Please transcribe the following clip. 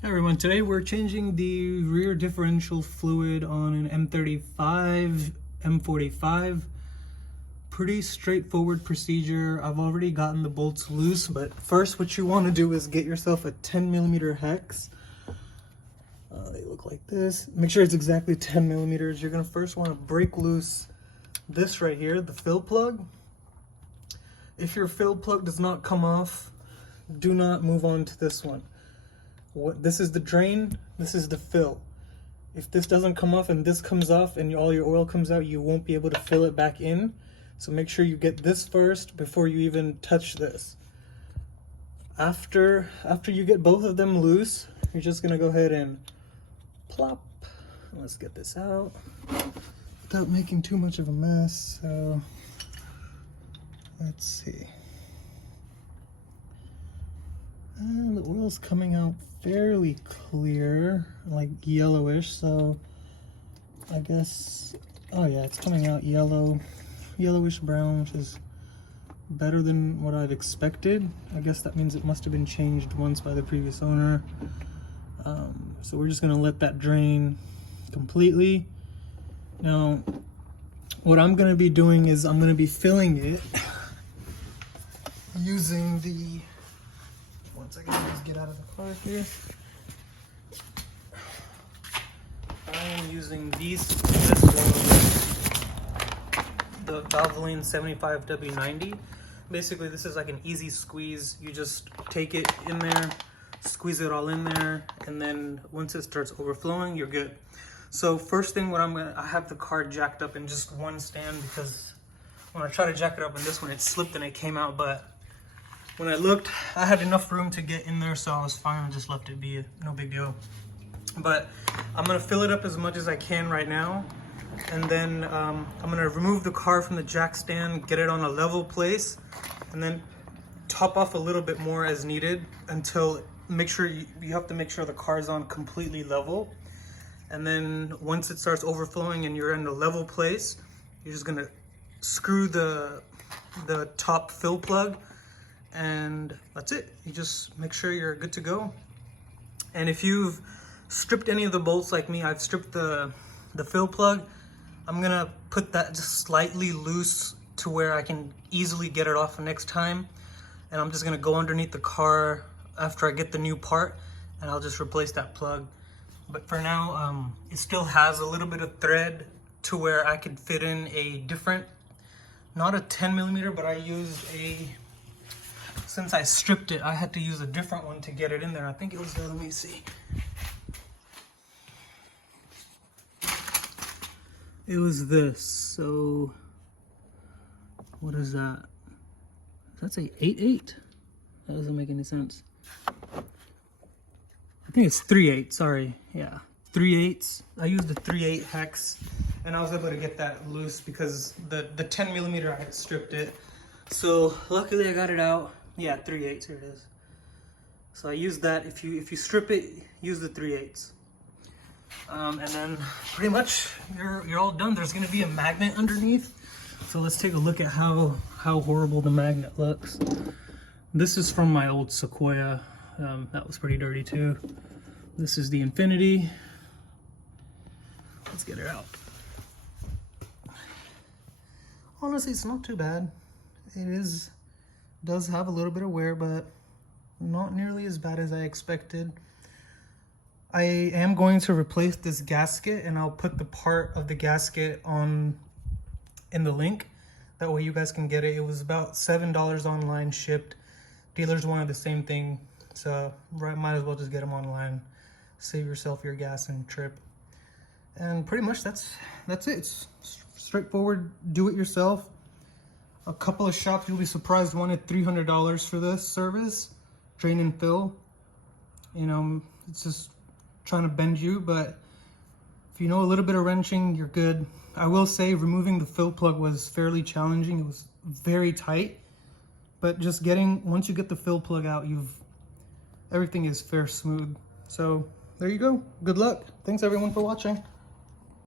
Hey everyone, today we're changing the rear differential fluid on an M35, M45. Pretty straightforward procedure. I've already gotten the bolts loose, but first what you want to do is get yourself a 10mm hex. They look like this. Make sure it's exactly 10mm. You're going to first want to break loose this right here, the fill plug. If your fill plug does not come off, do not move on to this one. This is the drain, this is the fill. If this doesn't come off and this comes off and all your oil comes out, you won't be able to fill it back in. So make sure you get this first before you even touch this. After you get both of them loose, you're just gonna go ahead and plop. Let's get this out without making too much of a mess. So let's see. And the oil's coming out fairly clear, like yellowish, so I guess, oh yeah, it's coming out yellowish brown, which is better than what I've expected. I guess that means it must have been changed once by the previous owner. So we're just gonna let that drain completely. Now, what I'm gonna be doing is I'm gonna be filling it using the, one second, let's get out of the car here. I am using this one, the Valvoline 75W90. Basically, this is like an easy squeeze. You just take it in there, squeeze it all in there, and then once it starts overflowing, you're good. So first thing, I have the car jacked up in just one stand, because when I tried to jack it up in this one, it slipped and it came out, but when I looked, I had enough room to get in there, so I was fine. I just left it be, no big deal. But I'm gonna fill it up as much as I can right now, and then I'm gonna remove the car from the jack stand, get it on a level place, and then top off a little bit more as needed until you have to make sure the car is on completely level. And then once it starts overflowing and you're in a level place, you're just gonna screw the top fill plug, and that's it. You just make sure you're good to go. And if you've stripped any of the bolts like me, I've stripped the fill plug. I'm gonna put that just slightly loose to where I can easily get it off next time. And I'm just gonna go underneath the car after I get the new part, and I'll just replace that plug. But for now, it still has a little bit of thread to where I could fit in a different, not a 10mm, but I used since I stripped it, I had to use a different one to get it in there. I think it was, let me see. It was this, so what is that? That's a 8/8? That doesn't make any sense. I think it's 3/8, sorry, yeah. 3/8. I used the 3/8 hex, and I was able to get that loose because the 10mm I had stripped it. So luckily I got it out. Yeah, 3/8, here it is. So I used that. If you strip it, use the 3/8. And then pretty much you're all done. There's gonna be a magnet underneath. So let's take a look at how horrible the magnet looks. This is from my old Sequoia. That was pretty dirty too. This is the Infiniti. Let's get it out. Honestly, it's not too bad. It does have a little bit of wear, but not nearly as bad as I expected. I am going to replace this gasket, and I'll put the part of the gasket in the link. That way you guys can get it. It was about $7 online shipped. Dealers wanted the same thing, so might as well just get them online. Save yourself your gas and trip. And pretty much that's it. It's straightforward, do it yourself. A couple of shops, you'll be surprised, wanted $300 for this service, drain and fill. You know, it's just trying to bend you, but if you know a little bit of wrenching, you're good. I will say removing the fill plug was fairly challenging. It was very tight, but just once you get the fill plug out, everything is fair smooth. So there you go. Good luck. Thanks everyone for watching.